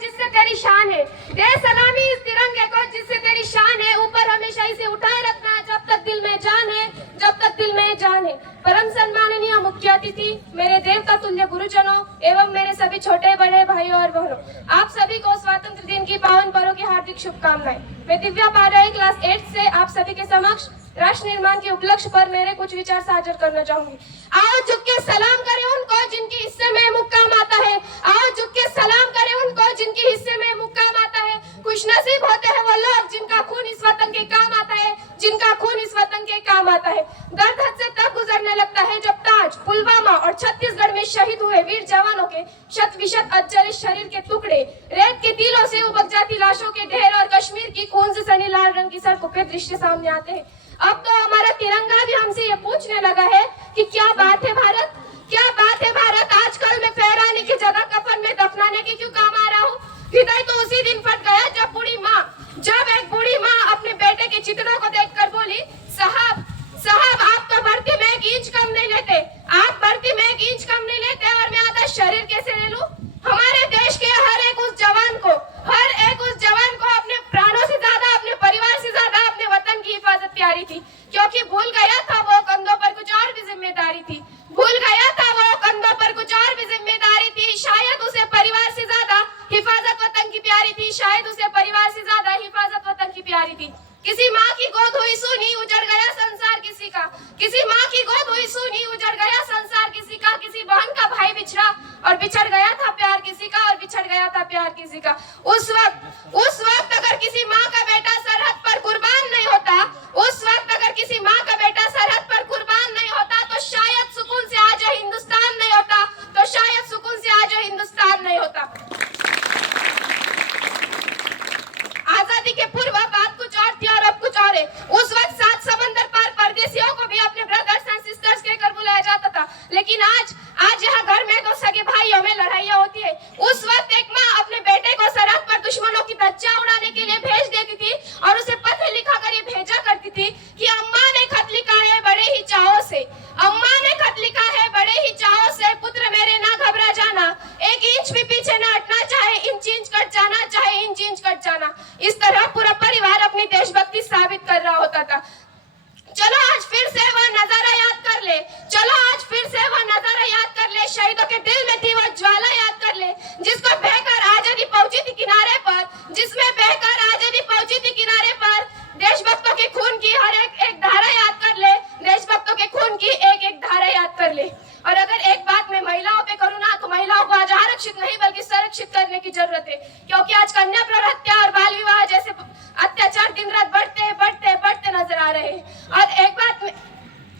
जिससे तेरी शान है, दे सलामी इस तिरंगे को जिससे तेरी शान है। ऊपर हमेशा इसे उठाए रखना जब तक दिल में जान है, जब तक दिल में जान है। परम सम्माननीय मुख्य अतिथि, मेरे देवता तुल्य गुरुजनों एवं मेरे सभी छोटे बड़े भाइयों और बहनों, आप सभी को स्वतंत्र दिन की पावन पर्व की हार्दिक शुभकामनाएं। मैं दिव्या पाराई क्लास 8 से आप सभी के समक्ष राष्ट्र निर्माण के उपलक्ष्य पर मेरे कुछ विचार साझा करना चाहूंगी। आओ झुक के सलाम करें उनको जिनके हिस्से में मुक्काम आता है। आओ झुक के सलाम करें उनको जिनके हिस्से में मुक्काम आता है। खुशनसीब होते हैं वो लोग जिनका खून इस वतन के काम आता है, जिनका खून इस वतन के काम आता है। दर्द हद से तब गुजरने लगता है जब ताज, पुलवामा और छत्तीसगढ़ में शहीद हुए वीर जवानों के शत विशत अजर शरीर के टुकड़े रेत के टीलों से उबक जाती लाशों के ढेर और कश्मीर की खून से सनी लाल रंग की सड़कों के दृश्य सामने आते हैं। अब तो हमारा तिरंगा भी हमसे ये पूछने लगा है कि क्या बात है भारत, क्या बात है भारत, आजकल मैं फहराने की जगह कफन में दफनाने के क्यों काम आ रहा हूँ। हृदय तो उसी दिन फट गया जब एक बूढ़ी माँ अपने बेटे के चित्रों को देखकर बोली, साहब साहब आप तो भर्ती में एक इंच कम नहीं लेते, आप भर्ती में एक इंच कम नहीं लेते और मैं आधा शरीर कैसे ले लूं। हमारे देश के हर एक उस जवान को अपने प्राणों से ज्यादा, अपने परिवार से ज्यादा अपने वतन की हिफाजत प्यारी थी, क्योंकि भूल गया था वो कंधों पर कुछ और भी जिम्मेदारी थी, भूल गया था वो कंधों पर कुछ और भी जिम्मेदारी थी। शायद उसे परिवार से ज्यादा हिफाजत वतन की प्यारी थी, शायद उसे परिवार से ज्यादा हिफाजत वतन की प्यारी थी। किसी माँ की गोद हुई सुनी उजड़ गया संसार किसी का, किसी माँ की गोद हुई सुनी उजड़ गया संसार किसी का, किसी बहन का भाई बिछड़ा और बिछड़ गया था प्यार किसी का, और बिछड़ गया था प्यार किसी का। उस वक्त अगर किसी माँ का बेटा सरहद पर कुर्बान नहीं होता, उस वक्त अगर किसी माँ का बेटा सरहद पर कुर्बान नहीं होता, तो शायद सुकून से आज हिंदुस्तान नहीं होता, तो शायद सुकून से आज हिंदुस्तान नहीं होता। आजादी के पूर्व बात कुछ और थी और अब कुछ और है। उस वक्त 7 समंदर पार परदेशियों को भी अपने ब्रदर्स एंड सिस्टर्स कहकर बुलाया जाता था, लेकिन आज यहाँ घर में तो सगे भाइयों में लड़ाइयाँ होती है। उस वक्त एक माँ अपने बेटे को सरहद पर दुश्मनों की धज्जियां उड़ाने के लिए भेज देती थी और उसे पत्र लिखा कर ये भेजा करती थी कि अम्मा ने खत लिखा है बड़े ही चाहों से, अम्मा ने खत लिखा है बड़े ही चाहों से, पुत्र मेरे ना घबरा जाना, एक इंच भी पीछे न हटना, चाहे इंच इंच कट जाना, चाहे इंच इंच कट जाना। इस तरह पूरा परिवार अपनी देशभक्ति साबित कर रहा होता था। चलो आज फिर से वह नजारा याद कर ले, चलो आज फिर से वह नजारा याद कर ले, शहीदों के दिल में थी वह ज्वाला याद कर ले, जिसको बहकर आजादी पहुंची थी किनारे पर, जिसमें बहकर आजादी पहुंची थी किनारे पर। देशभक्तों के खून की हर एक धारा याद कर ले, देशभक्तों के खून की एक एक धारा याद कर ले। और अगर एक बात मैं महिलाओं पे करूँ ना, तो महिलाओं को आज आरक्षित नहीं बल्कि संरक्षित करने की जरूरत है, क्योंकि आज कन्या भ्रूण हत्या और बाल विवाह जैसे अत्याचार दिन रात बढ़ते नजर आ रहे हैं।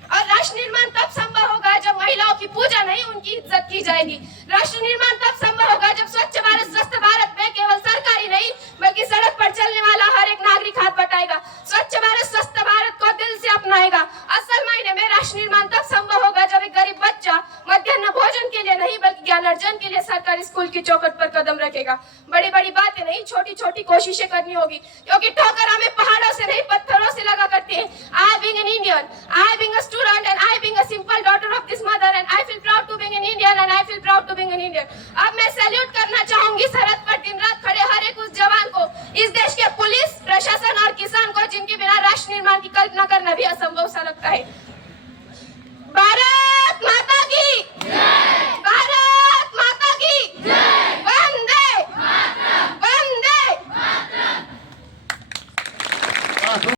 और राष्ट्र निर्माण तब संभव होगा जब महिलाओं की पूजा नहीं उनकी इज्जत की जाएगी। राष्ट्र निर्माण तब संभव होगा जब स्वच्छ भारत स्वस्थ भारत में केवल सरकारी नहीं बल्कि सड़क पर चलने वाला हर एक नागरिक हाथ बटाएगा, स्वच्छ भारत स्वस्थ भारत को दिल से अपनाएगा। असल मायने में राष्ट्र निर्माण तब संभव होगा जब एक गरीब बच्चा मध्याह्न भोजन के लिए नहीं बल्कि ज्ञान अर्जन के लिए सरकारी स्कूल की चौखट पर कदम रखेगा। बड़ी बड़ी बातें नहीं, छोटी छोटी कोशिशें करनी होगी, क्योंकि ठोकर हमें पहाड़ों से नहीं पत्थरों से लगा करती है। I being an Indian, I being a student and I being a simple daughter of this mother and I feel proud to being an Indian and I feel proud to being an Indian। अब मैं salute करना चाहूंगी सरहद पर दिन रात खड़े हर एक उस जवान को, इस देश के पुलिस प्रशासन और किसान को, जिनके बिना राष्ट्र निर्माण की कल्पना करना भी असंभव सा लगता है।